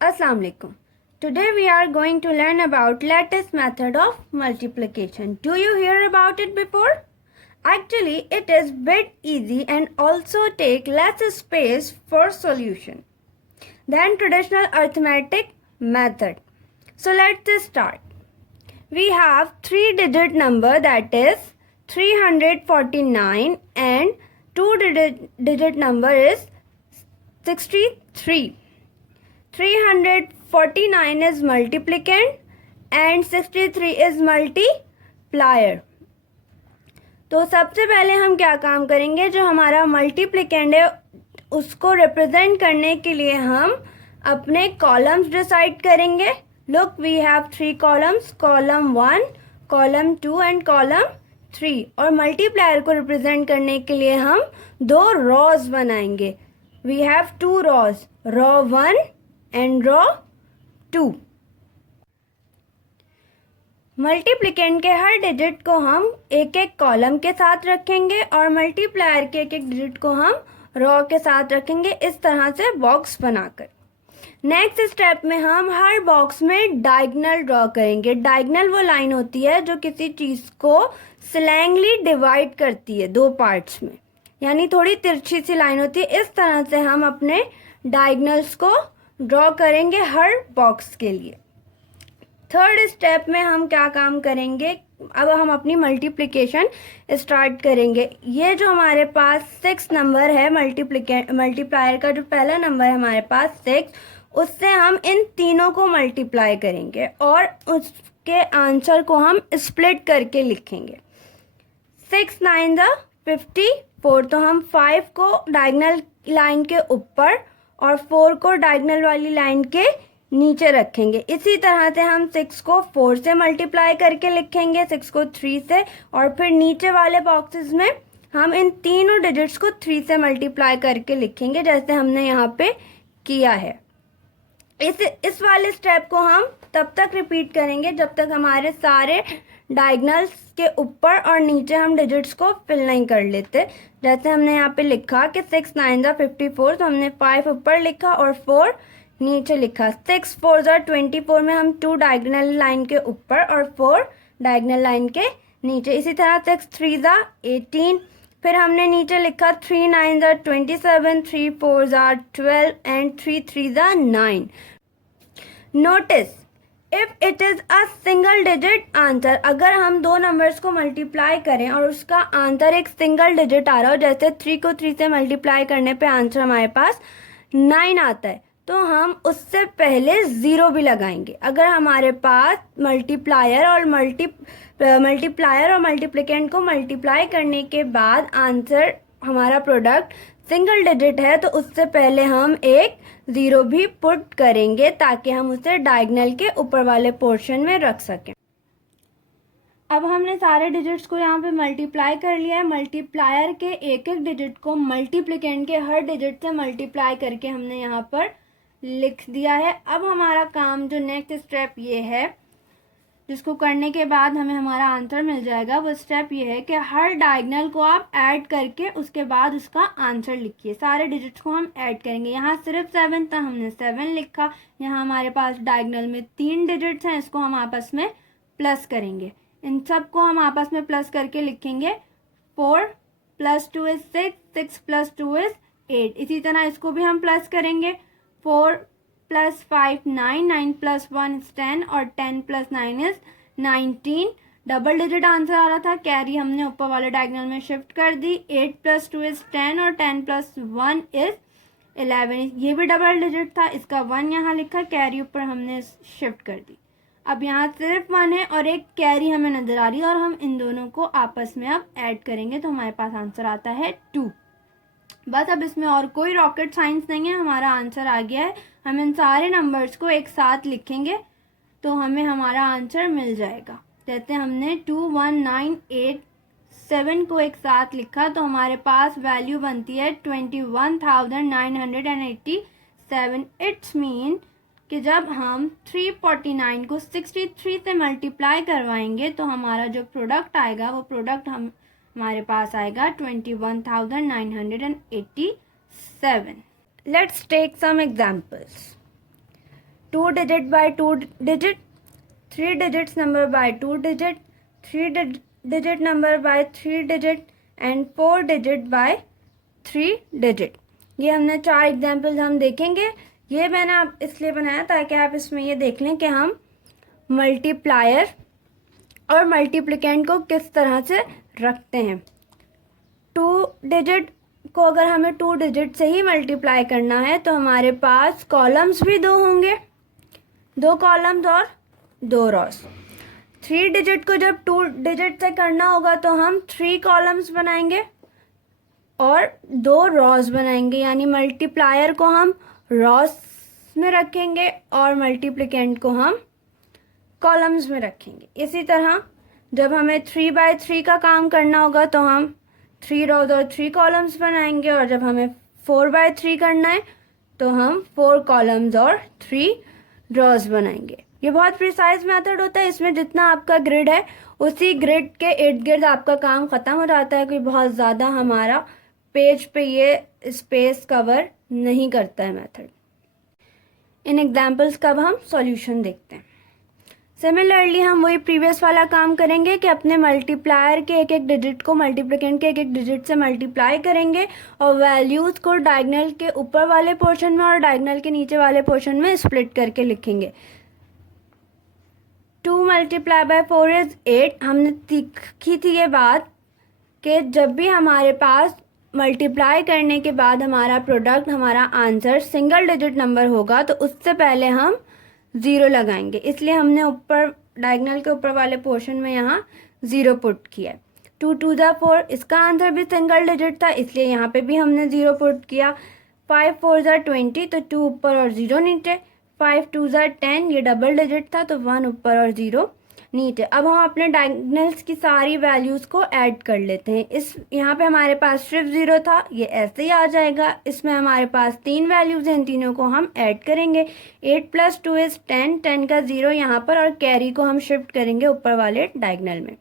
Assalamu alaikum. Today we are going to learn about latest method of multiplication. Do you hear about it before? Actually, it is bit easy and also take less space for solution than traditional arithmetic method. So let's start. We have 3-digit number, that is 349, and 2-digit number is 63. 349 is multiplicand and 63 is multiplier. तो सबसे पहले हम क्या काम करेंगे, जो हमारा मल्टीप्लिकेंड है उसको रिप्रेजेंट करने के लिए हम अपने कॉलम्स डिसाइड करेंगे. Look, we have 3 columns, column 1, column 2 and column 3. और मल्टीप्लायर को रिप्रेजेंट करने के लिए हम 2 रॉज बनाएंगे. We have 2 rows, row 1 and row 2. Multiplicand के हर डिजिट को हम एक एक कॉलम के साथ रखेंगे और मल्टीप्लायर के एक एक डिजिट को हम रॉ के साथ रखेंगे, इस तरह से बॉक्स बनाकर. नेक्स्ट स्टेप में हम हर बॉक्स में डायगोनल ड्रॉ करेंगे. डायगोनल वो लाइन होती है जो किसी चीज़ को स्लैंगली डिवाइड करती है 2 पार्ट्स में, यानी थोड़ी तिरछी सी लाइन होती है. इस तरह से हम अपने डायगोनल्स को ड्रॉ करेंगे हर बॉक्स के लिए. थर्ड स्टेप में हम क्या काम करेंगे, अब हम अपनी मल्टीप्लिकेशन स्टार्ट करेंगे. ये जो हमारे पास 6 नंबर है, मल्टीप्लायर का जो पहला नंबर है हमारे पास 6, उससे हम इन तीनों को मल्टीप्लाई करेंगे और उसके आंसर को हम स्प्लिट करके लिखेंगे. 6 9 54. तो हम 5 को डायगोनल लाइन के ऊपर और 4 को डायगोनल वाली लाइन के नीचे रखेंगे. इसी तरह से हम 6 को 4 से मल्टीप्लाई करके लिखेंगे, 6 को 3 से, और फिर नीचे वाले बॉक्सेस में हम इन तीनों डिजिट्स को 3 से मल्टीप्लाई करके लिखेंगे, जैसे हमने यहाँ पे किया है. इस वाले स्टेप को हम तब तक रिपीट करेंगे जब तक हमारे सारे डायगोनल्स के ऊपर और नीचे हम डिजिट्स को फिल नहीं कर लेते. जैसे हमने यहाँ पे लिखा कि 6 9 54, तो हमने 5 ऊपर लिखा और 4 नीचे लिखा. 6 4 24 में हम 2 डायगोनल लाइन के ऊपर और 4 डायगोनल लाइन के नीचे. इसी तरह 6 3 18, फिर हमने नीचे लिखा 3 9 27, 3 4 12 and 3 3 9. Notice, if it is a single digit answer, अगर हम 2 नंबर्स को मल्टीप्लाई करें और उसका आंसर एक सिंगल डिजिट आ रहा हो, जैसे 3 को 3 से मल्टीप्लाई करने पे आंसर हमारे पास 9 आता है, तो हम उससे पहले 0 भी लगाएंगे. अगर हमारे पास मल्टीप्लायर और मल्टीप्लिकेंड को मल्टीप्लाई करने के बाद आंसर हमारा प्रोडक्ट सिंगल डिजिट है, तो उससे पहले हम एक 0 भी पुट करेंगे ताकि हम उसे डायगोनल के ऊपर वाले पोर्शन में रख सकें. अब हमने सारे डिजिट्स को यहाँ पे मल्टीप्लाई कर लिया है. मल्टीप्लायर के एक एक डिजिट को मल्टीप्लिकेंड के हर डिजिट से मल्टीप्लाई करके हमने यहाँ पर लिख दिया है. अब हमारा काम, जो नेक्स्ट स्टेप ये है, जिसको करने के बाद हमें हमारा आंसर मिल जाएगा, वो स्टेप ये है कि हर डायगोनल को आप ऐड करके उसके बाद उसका आंसर लिखिए. सारे डिजिट्स को हम ऐड करेंगे. यहाँ सिर्फ 7 था, हमने 7 लिखा. यहाँ हमारे पास डायगोनल में 3 डिजिट्स हैं, इसको हम आपस में प्लस करेंगे. इन सब को हम आपस में प्लस करके लिखेंगे. 4 + 2 = 6, 6 + 2 = 8. इसी तरह इसको भी हम प्लस करेंगे. 4 + 5 9, 9 + 1 = 10 और 10 + 9 = 19. डबल डिजिट आंसर आ रहा था, कैरी हमने ऊपर वाले डायगोनल में शिफ्ट कर दी. 8 + 2 = 10 और 10 + 1 = 11. ये भी डबल डिजिट था, इसका 1 यहाँ लिखा, कैरी ऊपर हमने शिफ्ट कर दी. अब यहाँ सिर्फ 1 है और एक कैरी हमें नजर आ रही है और हम इन दोनों को आपस में अब ऐड करेंगे, तो हमारे पास आंसर आता है 2. बस अब इसमें और कोई रॉकेट साइंस नहीं है, हमारा आंसर आ गया है. हम इन सारे नंबर्स को एक साथ लिखेंगे तो हमें हमारा आंसर मिल जाएगा. जैसे हमने 2 1 9 8 7 को एक साथ लिखा तो हमारे पास वैल्यू बनती है 21,987. इट्स मीन कि जब हम 349 को 63 से मल्टीप्लाई करवाएंगे तो हमारा जो प्रोडक्ट आएगा वो प्रोडक्ट हमारे पास आएगा 21,987. Let's take some examples. 2 digit by 2 digit, 3 digits number by 2 digit, 3 digit number by 3 digit and 4 digit by 3 digit। ये हमने 4 एग्जाम्पल्स हम देखेंगे। ये मैंने आप इसलिए बनाया ताकि आप इसमें ये देख लें कि हम मल्टीप्लायर और मल्टीप्लिकेंट को किस तरह से रखते हैं। 2 डिजिट को अगर हमें 2 डिजिट से ही मल्टीप्लाई करना है तो हमारे पास कॉलम्स भी 2 होंगे, 2 कॉलम्स और 2 रॉस। 3 डिजिट को जब 2 डिजिट से करना होगा तो हम 3 कॉलम्स बनाएंगे और 2 रॉस बनाएंगे, यानी मल्टीप्लायर को हम रॉस में रखेंगे और मल्टीप्लिकेंट को हम कॉलम्स में रखेंगे। इसी तरह जब हमें 3 बाय 3 का काम करना होगा तो हम 3 रॉज और 3 कॉलम्स बनाएंगे, और जब हमें 4 बाय 3 करना है तो हम 4 कॉलम्स और 3 रॉज बनाएंगे। ये बहुत प्रिसाइज मेथड होता है। इसमें जितना आपका ग्रिड है उसी ग्रिड के इर्द गिर्द आपका काम ख़त्म हो जाता है। कोई बहुत ज़्यादा हमारा पेज पे ये स्पेस कवर नहीं करता है मेथड। इन एग्जाम्पल्स का अब हम सॉल्यूशन देखते हैं। सिमिलरली हम वही प्रीवियस वाला काम करेंगे कि अपने मल्टीप्लायर के एक एक डिजिट को मल्टीप्लिकेंट के एक एक डिजिट से मल्टीप्लाई करेंगे और वैल्यूज़ को डायगोनल के ऊपर वाले पोर्शन में और डायगोनल के नीचे वाले पोर्शन में स्प्लिट करके लिखेंगे। 2 मल्टीप्लाई बाय 4 इज 8। हमने सीखी थी ये बात कि जब भी हमारे पास मल्टीप्लाई करने के बाद हमारा प्रोडक्ट, हमारा आंसर सिंगल डिजिट नंबर होगा तो उससे पहले हम 0 लगाएंगे, इसलिए हमने ऊपर डायगोनल के ऊपर वाले पोर्शन में यहाँ 0 पुट किया। 2 2 ज़ा 4, इसका आंसर भी सिंगल डिजिट था इसलिए यहाँ पे भी हमने 0 पुट किया। 5 4 ज़ा 20, तो 2 ऊपर और 0 नीचे। 5 2 ज़ा 10, ये डबल डिजिट था तो 1 ऊपर और 0 नीचे। अब हम अपने डायगोनल्स की सारी वैल्यूज़ को ऐड कर लेते हैं। इस यहाँ पे हमारे पास सिर्फ 0 था, ये ऐसे ही आ जाएगा। इसमें हमारे पास 3 वैल्यूज़ हैं, इन तीनों को हम ऐड करेंगे। 8 + 2 इज़ 10, 10 का 0 यहाँ पर, और कैरी को हम शिफ्ट करेंगे ऊपर वाले डायगोनल में।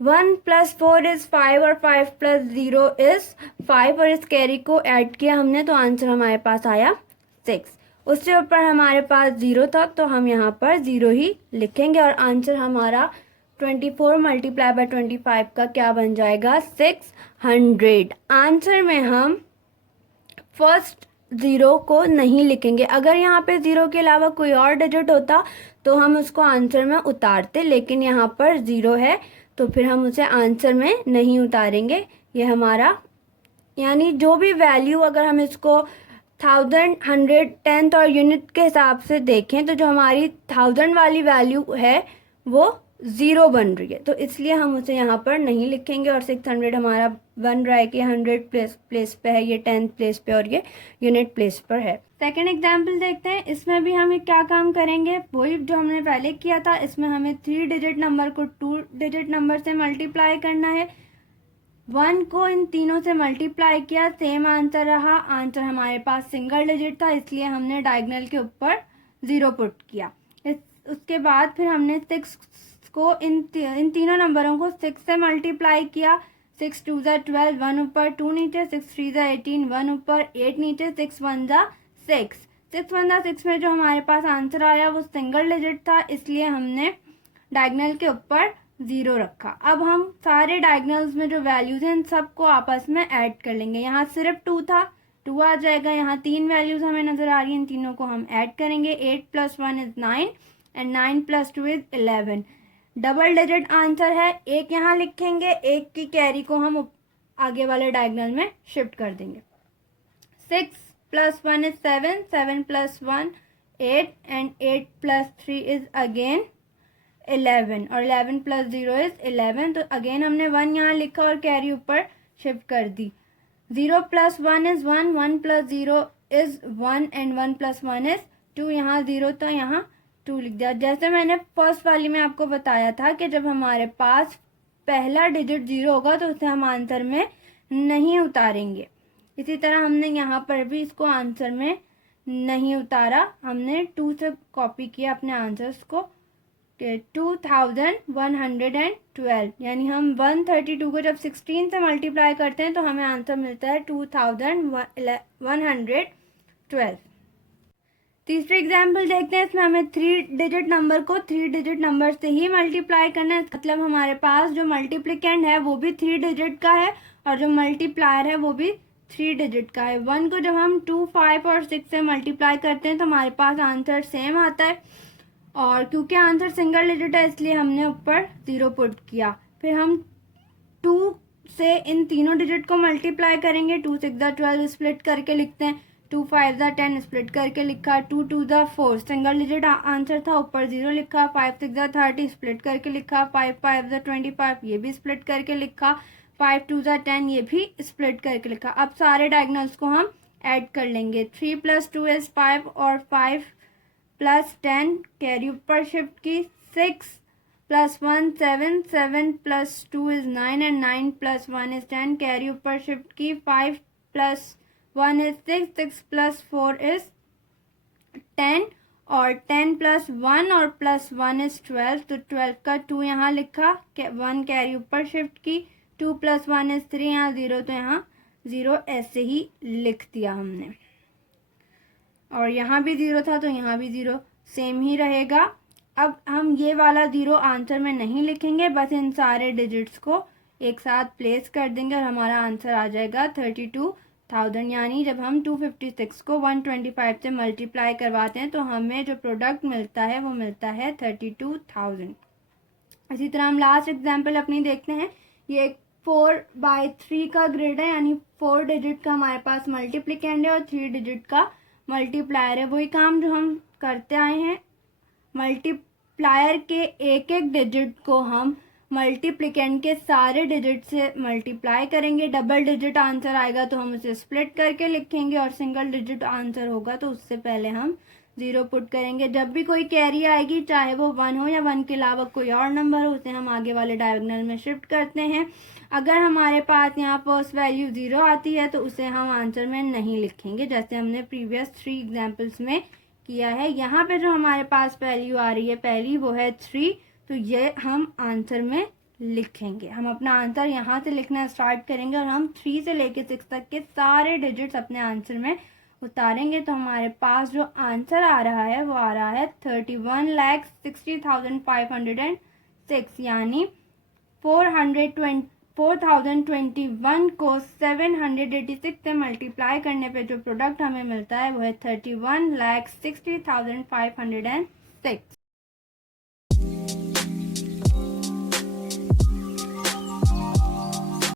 1 + 4 इज़ 5 और 5 + 0 इज़ 5, और इस कैरी को ऐड किया हमने तो आंसर हमारे पास आया 6। उससे ऊपर हमारे पास 0 था तो हम यहाँ पर 0 ही लिखेंगे और आंसर हमारा 24 मल्टीप्लाई बाय 25 का क्या बन जाएगा, 600। आंसर में हम फर्स्ट 0 को नहीं लिखेंगे। अगर यहाँ पे 0 के अलावा कोई और डिजिट होता तो हम उसको आंसर में उतारते, लेकिन यहाँ पर 0 है तो फिर हम उसे आंसर में नहीं उतारेंगे। ये हमारा, यानी जो भी वैल्यू, अगर हम इसको 1000, 100, 10th और यूनिट के हिसाब से देखें तो जो हमारी 1000 वाली वैल्यू है वो 0 बन रही है, तो इसलिए हम उसे यहाँ पर नहीं लिखेंगे। और 600 हमारा बन रहा है कि 100 प्लेस पे है, ये 10th प्लेस पे और ये यूनिट प्लेस पर है। सेकेंड एग्जाम्पल देखते हैं। इसमें भी हम क्या काम करेंगे, वही जो हमने पहले किया था। इसमें हमें 3 डिजिट नंबर को 2 डिजिट नंबर से मल्टीप्लाई करना है। 1 को इन तीनों से मल्टीप्लाई किया, सेम आंसर रहा। आंसर हमारे पास सिंगल डिजिट था इसलिए हमने डायगोनल के ऊपर 0 पुट किया। उसके बाद फिर हमने 6 को इन तीनों नंबरों को 6 से मल्टीप्लाई किया। 6 2 ज़ा 12, 1 ऊपर 2 नीचे। 6 3 ज़ा 18, 1 ऊपर 8 नीचे। 6 1 ज़ा 6, 6 1 ज़ा 6 में जो हमारे पास आंसर आया वो सिंगल डिजिट था इसलिए हमने डायगोनल के ऊपर 0 रखा। अब हम सारे डायगोनल्स में जो वैल्यूज हैं इन सबको आपस में ऐड कर लेंगे। यहाँ सिर्फ 2 था, 2 आ जाएगा। यहाँ 3 वैल्यूज हमें नजर आ रही हैं, इन तीनों को हम ऐड करेंगे। 8 + 1 is 9 and 9 + 2 is 11। Double digit answer है। एक यहाँ लिखेंगे, एक की कैरी को हम आगे वाले डायगोनल में शिफ्ट कर देंगे। 6 + 1 इज 7, 7 + 1 8 एंड 8 + 3 इज अगेन 11 और 11 + 0 इज 11। तो अगेन हमने 1 यहाँ लिखा और कैरी ऊपर शिफ्ट कर दी। 0 + 1 इज 1, 1 + 0 इज 1 एंड 1 + 1 इज 2। यहाँ 0 था, यहाँ 2 लिख दिया। जैसे मैंने फर्स्ट वाली में आपको बताया था कि जब हमारे पास पहला डिजिट 0 होगा तो उसे हम आंसर में नहीं उतारेंगे। इसी तरह हमने यहाँ पर भी इसको आंसर में नहीं उतारा, हमने 2 से कॉपी किया अपने आंसर्स को। 2112, यानी हम 132 को जब 16 से मल्टीप्लाई करते हैं तो हमें आंसर मिलता है 2112। तीसरे एग्जाम्पल देखते हैं। इसमें हमें 3 डिजिट नंबर को 3 डिजिट नंबर से ही मल्टीप्लाई करना है। मतलब हमारे पास जो मल्टीप्लिकेंड है वो भी 3 डिजिट का है और जो मल्टीप्लायर है वो भी 3 डिजिट का है। 1 को जब हम 2, 5 और 6 से मल्टीप्लाई करते हैं तो हमारे पास आंसर सेम आता है, और क्योंकि आंसर सिंगल डिजिट है इसलिए हमने ऊपर 0 पुट किया। फिर हम 2 से इन तीनों डिजिट को मल्टीप्लाई करेंगे। 2 6 12 स्प्लिट करके लिखते हैं, 2 5 10 स्प्लिट करके लिखा, 2 2 4 सिंगल डिजिट आंसर था, ऊपर 0 लिखा, 5 6 30 स्प्लिट करके लिखा, 5 5 25 ये भी स्प्लिट करके लिखा, 5 2 10 ये भी स्प्लिट करके लिखा। अब सारे डायगोनल्स को हम ऐड कर लेंगे। 3 + 2 = 5 और 5 + 10 कैरी ऊपर शिफ्ट की, 6 + 1 7 7 + 2 = 9 and 9 + 1 = 10 कैरी ऊपर शिफ्ट की, 5 + 1 = 6 6 + 4 = 10 और 10 + 1 और +1 = 12। तो 12 का 2 यहाँ लिखा, 1 कैरी ऊपर शिफ्ट की, 2 + 1 = 3, यहाँ 0 तो यहाँ 0 ऐसे ही लिख दिया हमने। और यहाँ भी 0 था तो यहाँ भी 0 सेम ही रहेगा। अब हम ये वाला 0 आंसर में नहीं लिखेंगे, बस इन सारे डिजिट्स को एक साथ प्लेस कर देंगे और हमारा आंसर आ जाएगा 32,000। यानी जब हम 256 को 125 से मल्टीप्लाई करवाते हैं तो हमें जो प्रोडक्ट मिलता है वो मिलता है 32,000। इसी तरह हम लास्ट एग्जाम्पल अपनी देखते हैं। ये 4/3 का ग्रिड है, यानी 4 डिजिट का हमारे पास मल्टीप्लिकेंड है और 3 डिजिट का मल्टीप्लायर है। वही काम जो हम करते आए हैं, मल्टीप्लायर के एक एक डिजिट को हम मल्टीप्लिकेंड के सारे डिजिट से मल्टीप्लाई करेंगे। डबल डिजिट आंसर आएगा तो हम उसे स्प्लिट करके लिखेंगे और सिंगल डिजिट आंसर होगा तो उससे पहले हम 0 पुट करेंगे। जब भी कोई कैरी आएगी, चाहे वो 1 हो या 1 के अलावा कोई और नंबर हो, उसे हम आगे वाले डायगोनल में शिफ्ट करते हैं। अगर हमारे पास यहाँ फर्स्ट वैल्यू 0 आती है तो उसे हम आंसर में नहीं लिखेंगे, जैसे हमने प्रीवियस 3 एग्जाम्पल्स में किया है। यहाँ पे जो हमारे पास वैल्यू आ रही है पहली, वो है 3, तो ये हम आंसर में लिखेंगे। हम अपना आंसर यहाँ से लिखना स्टार्ट करेंगे और हम 3 से लेके 6 तक के सारे डिजिट्स अपने आंसर में उतारेंगे। तो हमारे पास जो आंसर आ रहा है वो आ रहा है 31,60,506, यानी 4021 को 786 से मल्टीप्लाई करने पे जो प्रोडक्ट हमें मिलता है वो है 31,60,506।